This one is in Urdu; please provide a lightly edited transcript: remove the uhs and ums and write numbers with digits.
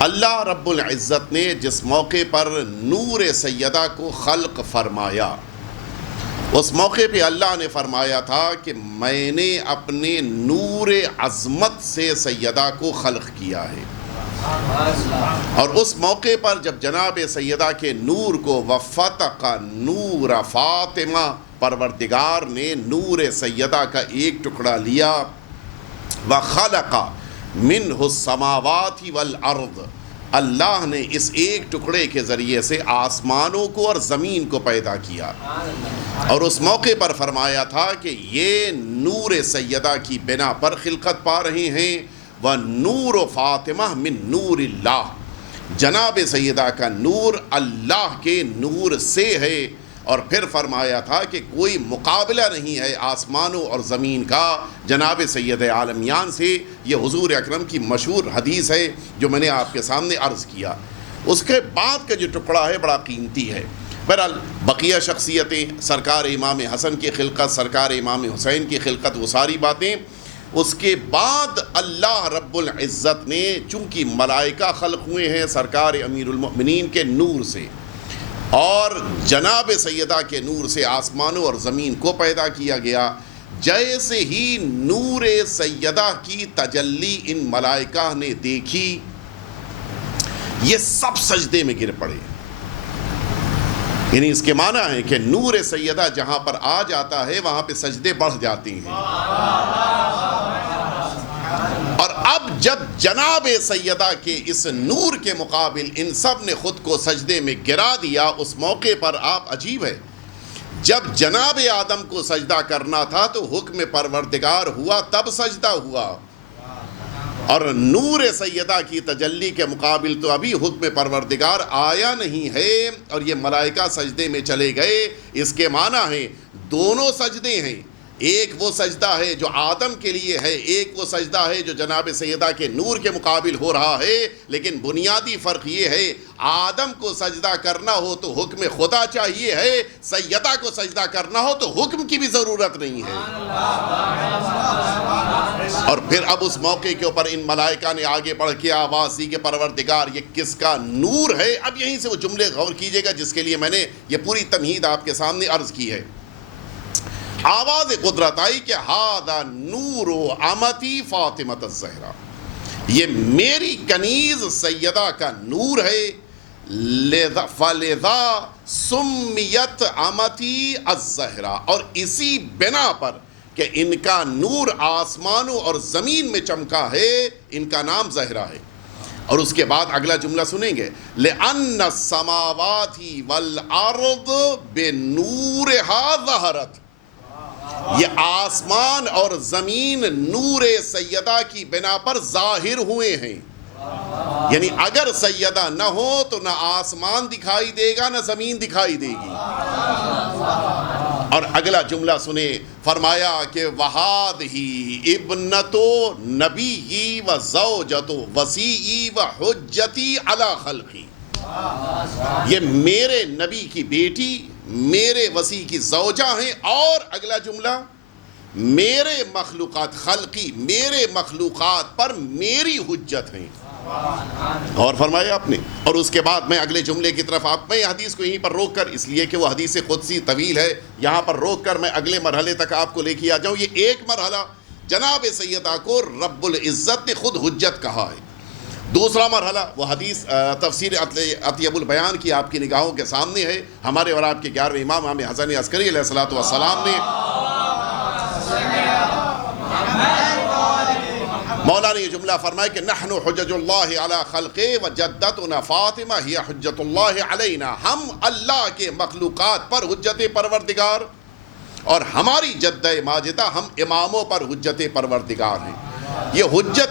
اللہ رب العزت نے جس موقع پر نور سیدہ کو خلق فرمایا، اس موقع پہ اللہ نے فرمایا تھا کہ میں نے اپنے نور عظمت سے سیدہ کو خلق کیا ہے۔ اور اس موقع پر جب جناب سیدہ کے نور کو وفتق نور فاطمہ، پروردگار نے نور سیدہ کا ایک ٹکڑا لیا، وخلق منہ السماوات والارض، اللہ نے اس ایک ٹکڑے کے ذریعے سے آسمانوں کو اور زمین کو پیدا کیا۔ اور اس موقع پر فرمایا تھا کہ یہ نور سیدہ کی بنا پر خلقت پا رہے ہیں، وَنُورُ فاطمہ من نور اللہ، جناب سیدہ کا نور اللہ کے نور سے ہے۔ اور پھر فرمایا تھا کہ کوئی مقابلہ نہیں ہے آسمانوں اور زمین کا جناب سید عالمیان سے۔ یہ حضور اکرم کی مشہور حدیث ہے جو میں نے آپ کے سامنے عرض کیا۔ اس کے بعد کا جو ٹکڑا ہے بڑا قیمتی ہے۔ بہرحال بقیہ شخصیتیں، سرکار امام حسن کی خلقت، سرکار امام حسین کی خلقت، وہ ساری باتیں۔ اس کے بعد اللہ رب العزت نے، چونکہ ملائکہ خلق ہوئے ہیں سرکار امیر المؤمنین کے نور سے، اور جناب سیدہ کے نور سے آسمانوں اور زمین کو پیدا کیا گیا، جیسے ہی نور سیدہ کی تجلی ان ملائکہ نے دیکھی، یہ سب سجدے میں گر پڑے۔ یعنی اس کے معنی ہے کہ نور سیدہ جہاں پر آ جاتا ہے وہاں پہ سجدے بڑھ جاتے ہیں۔ اور اب جب جناب سیدہ کے اس نور کے مقابل ان سب نے خود کو سجدے میں گرا دیا، اس موقع پر آپ، عجیب ہے، جب جناب آدم کو سجدہ کرنا تھا تو حکم پروردگار ہوا تب سجدہ ہوا، اور نور سیدہ کی تجلی کے مقابل تو ابھی حکم پروردگار آیا نہیں ہے، اور یہ ملائکہ سجدے میں چلے گئے۔ اس کے معنی ہے دونوں سجدے ہیں، ایک وہ سجدہ ہے جو آدم کے لیے ہے، ایک وہ سجدہ ہے جو جناب سیدہ کے نور کے مقابل ہو رہا ہے، لیکن بنیادی فرق یہ ہے آدم کو سجدہ کرنا ہو تو حکم خدا چاہیے ہے، سیدہ کو سجدہ کرنا ہو تو حکم کی بھی ضرورت نہیں ہے۔ اور پھر اب اس موقع کے اوپر ان ملائکہ نے آگے بڑھ کے آواز دی کہ پروردگار یہ کس کا نور ہے۔ اب یہیں سے وہ جملے غور کیجئے گا جس کے لیے میں نے یہ پوری تمہید آپ کے سامنے عرض کی ہے۔ آواز قدرت آئی کہ ہذا نور امتی فاطمہ الزہرا، یہ میری کنیز سیدہ کا نور ہے، فلذا سمیت امتی الزہرا، اور اسی بنا پر کہ ان کا نور آسمانوں اور زمین میں چمکا ہے، ان کا نام زہرا ہے۔ اور اس کے بعد اگلا جملہ سنیں گے، لِأَنَّ السَّمَاوَاتِ وَالْأَرْضِ بِنُورِهَا ظَهَرَتْ، یہ آسمان اور زمین نور سیدہ کی بنا پر ظاہر ہوئے ہیں۔ یعنی اگر سیدہ نہ ہو تو نہ آسمان دکھائی دے گا نہ زمین دکھائی دے گی۔ اور اگلا جملہ سنیں، فرمایا کہ وَهَٰذِهِ ابْنَةُ نَبِيِّي وَزَوْجَةُ وَصِيِّي وَحُجَّتِي عَلَىٰ خَلْقِي، یہ میرے نبی کی بیٹی، میرے وسیع کی زوجہ ہیں، اور اگلا جملہ میرے مخلوقات، خلقی، میرے مخلوقات پر میری حجت ہیں۔ اور فرمایا آپ نے، اور اس کے بعد میں اگلے جملے کی طرف میں حدیث کو یہیں پر روک کر، اس لیے کہ وہ حدیث قدسی طویل ہے، یہاں پر روک کر میں اگلے مرحلے تک آپ کو لے کے آ جاؤں۔ یہ ایک مرحلہ جناب سیدہ کو رب العزت نے خود حجت کہا ہے۔ دوسرا مرحلہ وہ حدیث تفسیر اطیب البیان کی آپ کی نگاہوں کے سامنے ہے، ہمارے اور آپ کے 11ویں امام امام حسن عسکری علیہ السلام نے، مولا نے یہ جملہ فرمایا کہ نحن حجج اللہ علی خلقہ وجدتنا فاطمہ ہی حجت اللہ علینا، ہم اللہ کے مخلوقات پر حجت پروردگار، اور ہماری جدہ ماجدہ ہم اماموں پر حجت پروردگار ہیں۔ یہ حجت